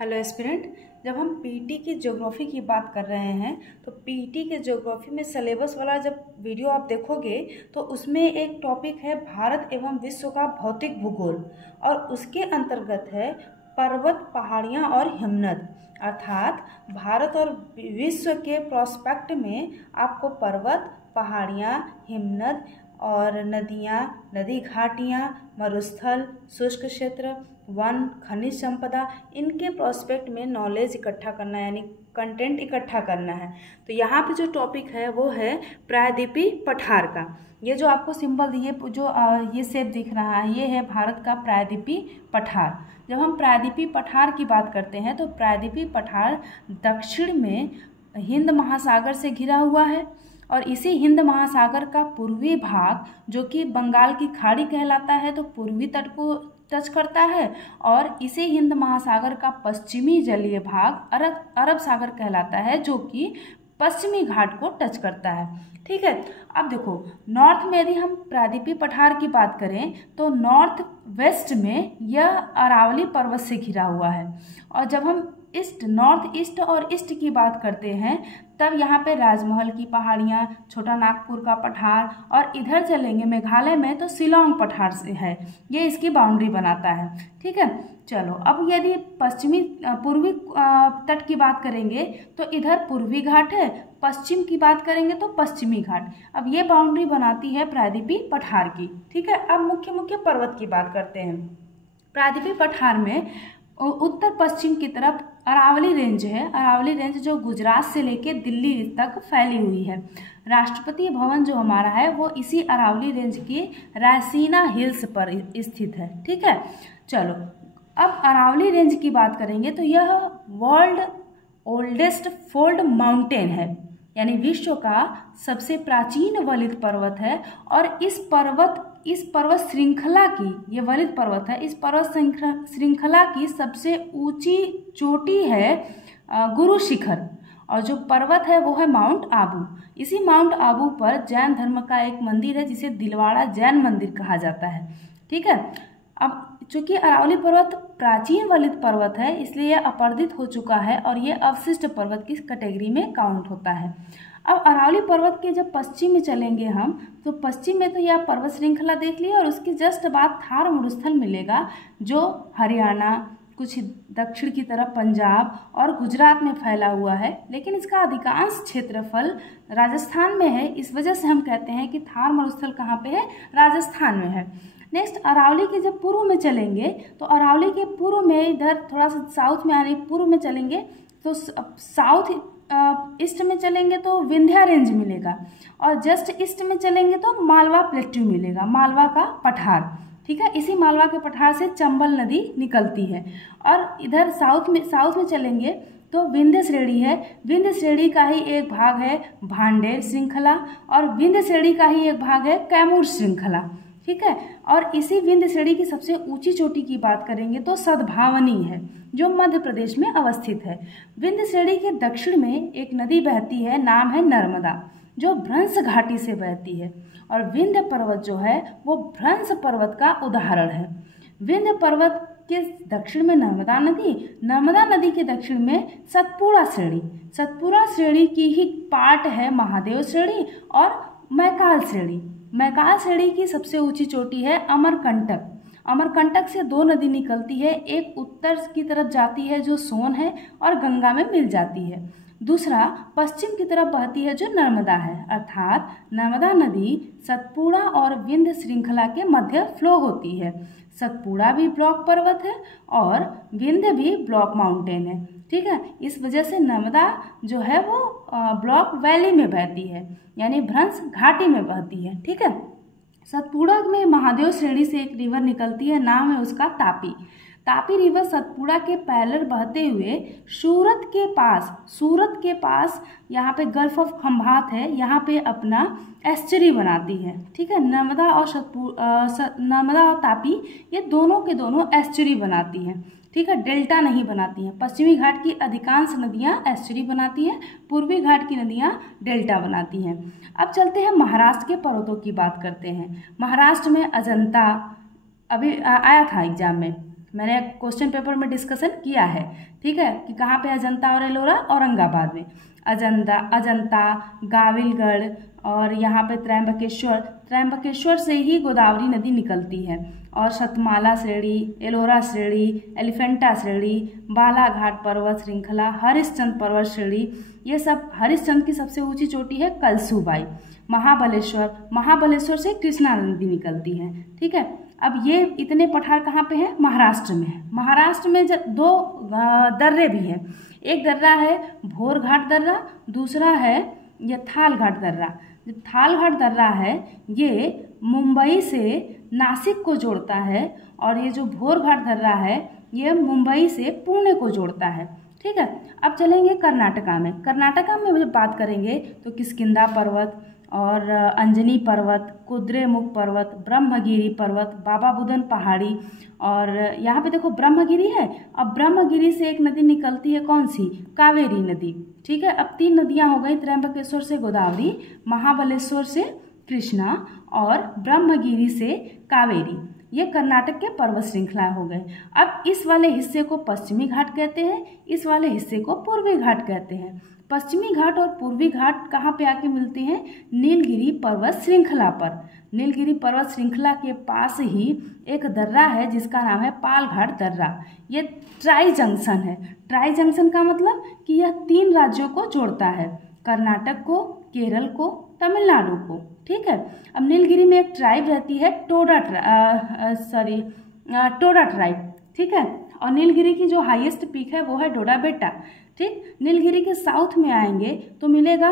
Hello aspirant. जब हम PT की ज्योग्राफी की बात कर रहे हैं तो पीटी के ज्योग्राफी में सिलेबस वाला जब वीडियो आप देखोगे तो उसमें एक टॉपिक है भारत एवं विश्व का भौतिक भूगोल और उसके अंतर्गत है पर्वत, पहाड़ियाँ और हिमनद। अर्थात भारत और विश्व के प्रोस्पेक्ट में आपको पर्वत, पहाड़ियाँ, हिमनद और नदियाँ, नदी घाटियाँ, मरुस्थल, शुष्क क्षेत्र, वन, खनिज संपदा, इनके प्रोस्पेक्ट में नॉलेज इकट्ठा करना है, यानी कंटेंट इकट्ठा करना है। तो यहाँ पे जो टॉपिक है वो है प्रायद्वीपी पठार का। ये जो आपको सिंबल दिए, जो ये शेप दिख रहा है, ये है भारत का प्रायद्वीपी पठार। जब हम प्रायद्वीपी पठार की बात करते हैं तो प्रायद्वीपी पठार दक्षिण में हिंद महासागर से घिरा हुआ है और इसी हिंद महासागर का पूर्वी भाग जो कि बंगाल की खाड़ी कहलाता है तो पूर्वी तट को टच करता है और इसी हिंद महासागर का पश्चिमी जलीय भाग अरब सागर कहलाता है जो कि पश्चिमी घाट को टच करता है। ठीक है, अब देखो नॉर्थ में यदि हम प्रायद्वीपी पठार की बात करें तो नॉर्थ वेस्ट में यह अरावली पर्वत से घिरा हुआ है और जब हम नॉर्थ ईस्ट और ईस्ट की बात करते हैं तब यहाँ पे राजमहल की पहाड़ियाँ, छोटा नागपुर का पठार और इधर चलेंगे मेघालय में तो शिलोंग पठार से है, ये इसकी बाउंड्री बनाता है। ठीक है, चलो अब यदि पूर्वी तट की बात करेंगे तो इधर पूर्वी घाट है, पश्चिम की बात करेंगे तो पश्चिमी घाट। अब ये बाउंड्री बनाती है प्रायद्वीपी पठार की। ठीक है, अब मुख्य मुख्य पर्वत की बात करते हैं। प्रायद्वीपी पठार में उत्तर पश्चिम की तरफ अरावली रेंज है, अरावली रेंज जो गुजरात से लेके दिल्ली तक फैली हुई है। राष्ट्रपति भवन जो हमारा है वो इसी अरावली रेंज की रायसीना हिल्स पर स्थित है। ठीक है, चलो अब अरावली रेंज की बात करेंगे तो यह वर्ल्ड ओल्डेस्ट फोल्ड माउंटेन है, यानी विश्व का सबसे प्राचीन वलित पर्वत है और इस पर्वत श्रृंखला की, ये वलित पर्वत है, इस पर्वत श्रृंखला की सबसे ऊंची चोटी है गुरु शिखर और जो पर्वत है वो है माउंट आबू। इसी माउंट आबू पर जैन धर्म का एक मंदिर है जिसे दिलवाड़ा जैन मंदिर कहा जाता है। ठीक है, अब चूंकि अरावली पर्वत प्राचीन वलित पर्वत है इसलिए यह अपरदित हो चुका है और ये अवशिष्ट पर्वत की कैटेगरी में काउंट होता है। अब अरावली पर्वत के जब पश्चिम में चलेंगे हम तो पश्चिम में तो यह पर्वत श्रृंखला देख लिया और उसके जस्ट बाद थार मरुस्थल मिलेगा जो हरियाणा, कुछ दक्षिण की तरफ पंजाब और गुजरात में फैला हुआ है, लेकिन इसका अधिकांश क्षेत्रफल राजस्थान में है। इस वजह से हम कहते हैं कि थार मरुस्थल कहाँ पे है, राजस्थान में है। नेक्स्ट अरावली के जब पूर्व में चलेंगे तो अरावली के पूर्व में इधर थोड़ा सा साउथ में आने पूर्व में चलेंगे तो साउथ ईस्ट में चलेंगे तो विंध्या रेंज मिलेगा और जस्ट ईस्ट में चलेंगे तो मालवा प्लेट्यू मिलेगा, मालवा का पठार। ठीक है, इसी मालवा के पठार से चंबल नदी निकलती है और इधर साउथ में चलेंगे तो विंध्य श्रेणी है, विंध्य श्रेणी का ही एक भाग है भांडेर श्रृंखला और विंध्य श्रेणी का ही एक भाग है कैमूर श्रृंखला। ठीक है, और इसी विंध्य श्रेणी की सबसे ऊंची चोटी की बात करेंगे तो सद्भावनी है जो मध्य प्रदेश में अवस्थित है। विंध्य श्रेणी के दक्षिण में एक नदी बहती है, नाम है नर्मदा, जो भ्रंश घाटी से बहती है और विंध्य पर्वत जो है वो भ्रंश पर्वत का उदाहरण है। विंध्य पर्वत के दक्षिण में नर्मदा नदी के दक्षिण में सतपुड़ा श्रेणी की ही पार्ट है महादेव श्रेणी और मैकाल श्रेणी। मैकाल श्रेणी की सबसे ऊंची चोटी है अमरकंटक। अमरकंटक से दो नदी निकलती है, एक उत्तर की तरफ जाती है जो सोन है और गंगा में मिल जाती है, दूसरा पश्चिम की तरफ बहती है जो नर्मदा है। अर्थात नर्मदा नदी सतपुड़ा और विंध्य श्रृंखला के मध्य फ्लो होती है। सतपुड़ा भी ब्लॉक पर्वत है और विंध्य भी ब्लॉक माउंटेन है। ठीक है, इस वजह से नर्मदा जो है वो ब्लॉक वैली में बहती है, यानी भ्रंश घाटी में बहती है। ठीक है, सतपुड़ा में महादेव श्रेणी से एक रिवर निकलती है, नाम है उसका तापी। तापी रिवर सतपुड़ा के पैरेलल बहते हुए सूरत के पास यहाँ पे गल्फ ऑफ खंभात है, यहाँ पे अपना एस्चुरी बनाती है। ठीक है, नर्मदा और तापी ये दोनों के दोनों एस्चुरी बनाती हैं। ठीक है, डेल्टा नहीं बनाती हैं। पश्चिमी घाट की अधिकांश नदियाँ एस्चुरी बनाती हैं, पूर्वी घाट की नदियाँ डेल्टा बनाती हैं। अब चलते हैं महाराष्ट्र के पर्वतों की बात करते हैं। महाराष्ट्र में अजंता अभी आया था एग्जाम में, मैंने क्वेश्चन पेपर में डिस्कशन किया है, ठीक है, कि कहाँ पे अजंता और एलोरा, औरंगाबाद में। अजंता, गाविलगढ़ और यहाँ पे त्रयंबकेश्वर से ही गोदावरी नदी निकलती है। और शतमाला श्रेणी, एलोरा श्रेणी, एलिफेंटा श्रेणी, बालाघाट पर्वत श्रृंखला, हरिश्चंद्र पर्वत श्रेणी, ये सब। हरिश्चंद्र की सबसे ऊंची चोटी है कलसूबाई। महाबलेश्वर से कृष्णा नदी निकलती है, ठीक है। अब ये इतने पठार कहाँ पे हैं? महाराष्ट्र में है। महाराष्ट्र में दो दर्रे भी हैं। एक दर्रा है भोरघाट दर्रा, दूसरा है ये थालघाट दर्रा। जो थालघाट दर्रा है ये मुंबई से नासिक को जोड़ता है, और ये जो भोरघाट दर्रा है ये मुंबई से पुणे को जोड़ता है, ठीक है। अब चलेंगे कर्नाटका में। कर्नाटका में जब बात करेंगे तो किष्किंधा पर्वत और अंजनी पर्वत, कुद्रेमुख पर्वत, ब्रह्मगिरी पर्वत, बाबा बुदन पहाड़ी, और यहाँ पे देखो ब्रह्मगिरी है। अब ब्रह्मगिरी से एक नदी निकलती है, कौन सी? कावेरी नदी, ठीक है। अब 3 नदियाँ हो गई, त्रयंबकेश्वर से गोदावरी, महाबलेश्वर से कृष्णा और ब्रह्मगिरी से कावेरी। ये कर्नाटक के पर्वत श्रृंखला हो गए। अब इस वाले हिस्से को पश्चिमी घाट कहते हैं, इस वाले हिस्से को पूर्वी घाट कहते हैं। पश्चिमी घाट और पूर्वी घाट कहाँ पे आके मिलते हैं? नीलगिरी पर्वत श्रृंखला पर। नीलगिरी पर्वत श्रृंखला के पास ही एक दर्रा है जिसका नाम है पालघाट दर्रा। ये ट्राई जंक्शन है। ट्राई जंक्शन का मतलब कि यह 3 राज्यों को जोड़ता है, कर्नाटक को, केरल को, तमिलनाडु को, ठीक है। अब नीलगिरी में एक ट्राइब रहती है टोडा ट्राइब, ठीक है। और नीलगिरी की जो हाईएस्ट पीक है वो है डोडा बेटा, ठीक। नीलगिरी के साउथ में आएंगे तो मिलेगा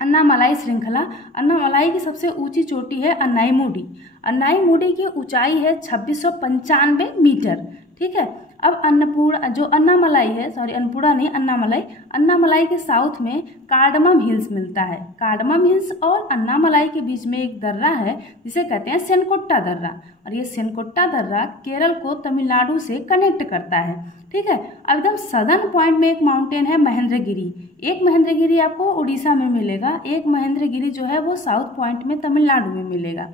अन्नामलाई श्रृंखला। अन्नामलाई की सबसे ऊंची चोटी है अन्नाईमुडी। अन्नाईमुडी की ऊंचाई है 2695 मीटर, ठीक है। अब अन्नामलाई के साउथ में कार्डमम हिल्स मिलता है। कार्डमम हिल्स और अन्नामलाई के बीच में एक दर्रा है जिसे कहते हैं सेनकोट्टा दर्रा, और ये सेनकोट्टा दर्रा केरल को तमिलनाडु से कनेक्ट करता है, ठीक है। एकदम सदर्न पॉइंट में एक माउंटेन है महेंद्रगिरी। एक महेंद्रगिरी आपको उड़ीसा में मिलेगा, एक महेंद्रगिरी जो है वो साउथ पॉइंट में तमिलनाडु में मिलेगा।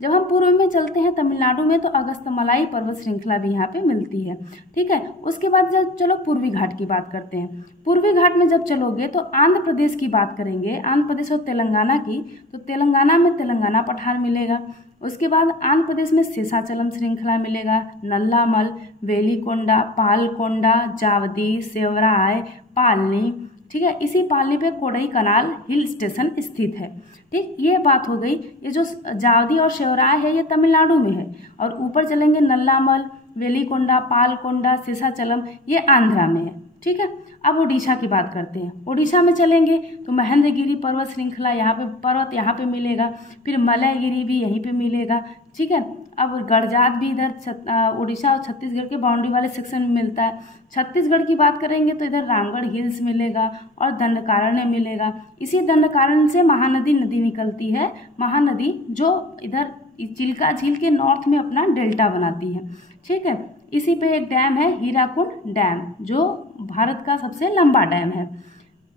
जब हम पूर्व में चलते हैं तमिलनाडु में तो अगस्तमलाई पर्वत श्रृंखला भी यहाँ पे मिलती है, ठीक है। उसके बाद जब चलो पूर्वी घाट की बात करते हैं। पूर्वी घाट में जब चलोगे तो आंध्र प्रदेश की बात करेंगे, आंध्र प्रदेश और तेलंगाना की, तो तेलंगाना में तेलंगाना पठार मिलेगा। उसके बाद आंध्र प्रदेश में शेषाचलम श्रृंखला मिलेगा, नल्लामल, वेलिकोंडा, पालकोंडा, जावदी, सेवराय, पालनी, ठीक है। इसी पालनी पे कोडई कनाल हिल स्टेशन स्थित है, ठीक। ये बात हो गई। ये जो जावदी और शेवराय है ये तमिलनाडु में है, और ऊपर चलेंगे नल्लामल, वेलिकोंडा, पालकोंडा, शेषाचलम ये आंध्रा में है, ठीक है। अब उड़ीसा की बात करते हैं। उड़ीसा में चलेंगे तो महेंद्रगिरी पर्वत श्रृंखला यहाँ पे मिलेगा, फिर मलयगिरी भी यहीं पे मिलेगा, ठीक है। अब गड़जात भी इधर उड़ीसा और छत्तीसगढ़ के बाउंड्री वाले सेक्शन में मिलता है। छत्तीसगढ़ की बात करेंगे तो इधर रामगढ़ हिल्स मिलेगा और दंडकारण्य मिलेगा। इसी दंडकारण्य से महानदी निकलती है, महानदी जो इधर चिल्का झील के नॉर्थ में अपना डेल्टा बनाती है, ठीक है। इसी पे एक डैम है हीराकुंड डैम जो भारत का सबसे लंबा डैम है।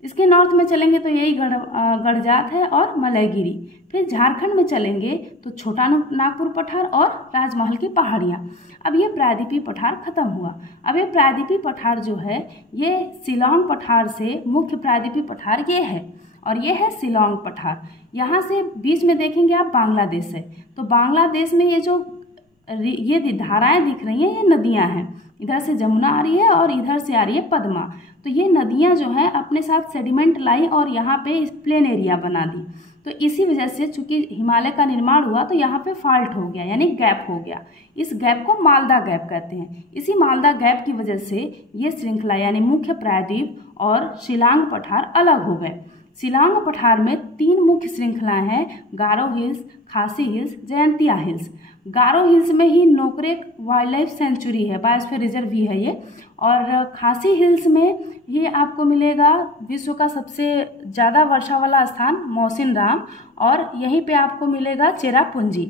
इसके नॉर्थ में चलेंगे तो यही गड़जात है और मलयगिरी। फिर झारखंड में चलेंगे तो छोटा नागपुर पठार और राजमहल की पहाड़ियाँ। अब ये प्रायद्वीपीय पठार खत्म हुआ। अब ये प्रायद्वीपीय पठार जो है ये शिलांग पठार से मुख्य प्रायद्वीपीय पठार ये है, और ये है शिलांग पठार। यहाँ से बीच में देखेंगे आप बांग्लादेश है, तो बांग्लादेश में ये धाराएं दिख रही हैं, ये नदियाँ हैं। इधर से जमुना आ रही है और इधर से आ रही है पद्मा। तो ये नदियाँ जो हैं अपने साथ सेडिमेंट लाई और यहाँ पे प्लेन एरिया बना दी। तो इसी वजह से चूंकि हिमालय का निर्माण हुआ तो यहाँ पे फॉल्ट हो गया, यानी गैप हो गया। इस गैप को मालदा गैप कहते हैं। इसी मालदा गैप की वजह से ये श्रृंखला यानी मुख्य प्रायद्वीप और शिलांग पठार अलग हो गए। शिलांग पठार में 3 मुख्य श्रृंखलाएं हैं, गारो हिल्स, खासी हिल्स, जयंतिया हिल्स। गारो हिल्स में ही नोकरेक वाइल्ड लाइफ सेंचुरी है, बायोस्फीयर रिजर्व भी है ये। और खासी हिल्स में ये आपको मिलेगा विश्व का सबसे ज़्यादा वर्षा वाला स्थान मौसिन राम, और यहीं पे आपको मिलेगा चेरापूंजी,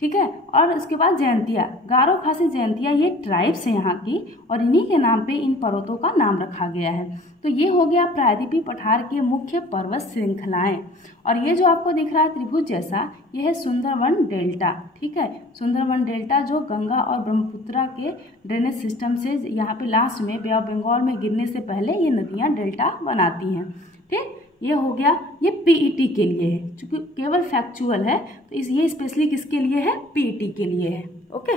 ठीक है। और उसके बाद जयंतिया, गारो खासी जयंतिया, ये ट्राइब्स है यहाँ की, और इन्हीं के नाम पे इन पर्वतों का नाम रखा गया है। तो ये हो गया प्रायद्वीपीय पठार के मुख्य पर्वत श्रृंखलाएं। और ये जो आपको दिख रहा है त्रिभुज जैसा, ये है सुंदरवन डेल्टा, ठीक है। सुंदरवन डेल्टा जो गंगा और ब्रह्मपुत्रा के ड्रेनेज सिस्टम से यहाँ पे लास्ट में बे ऑफ बंगाल में गिरने से पहले ये नदियाँ डेल्टा बनाती हैं, ठीक। ये हो गया, ये पीईटी के लिए है, चूंकि केवल फैक्चुअल है, तो ये स्पेशली किसके लिए है, पीईटी के लिए है, ओके।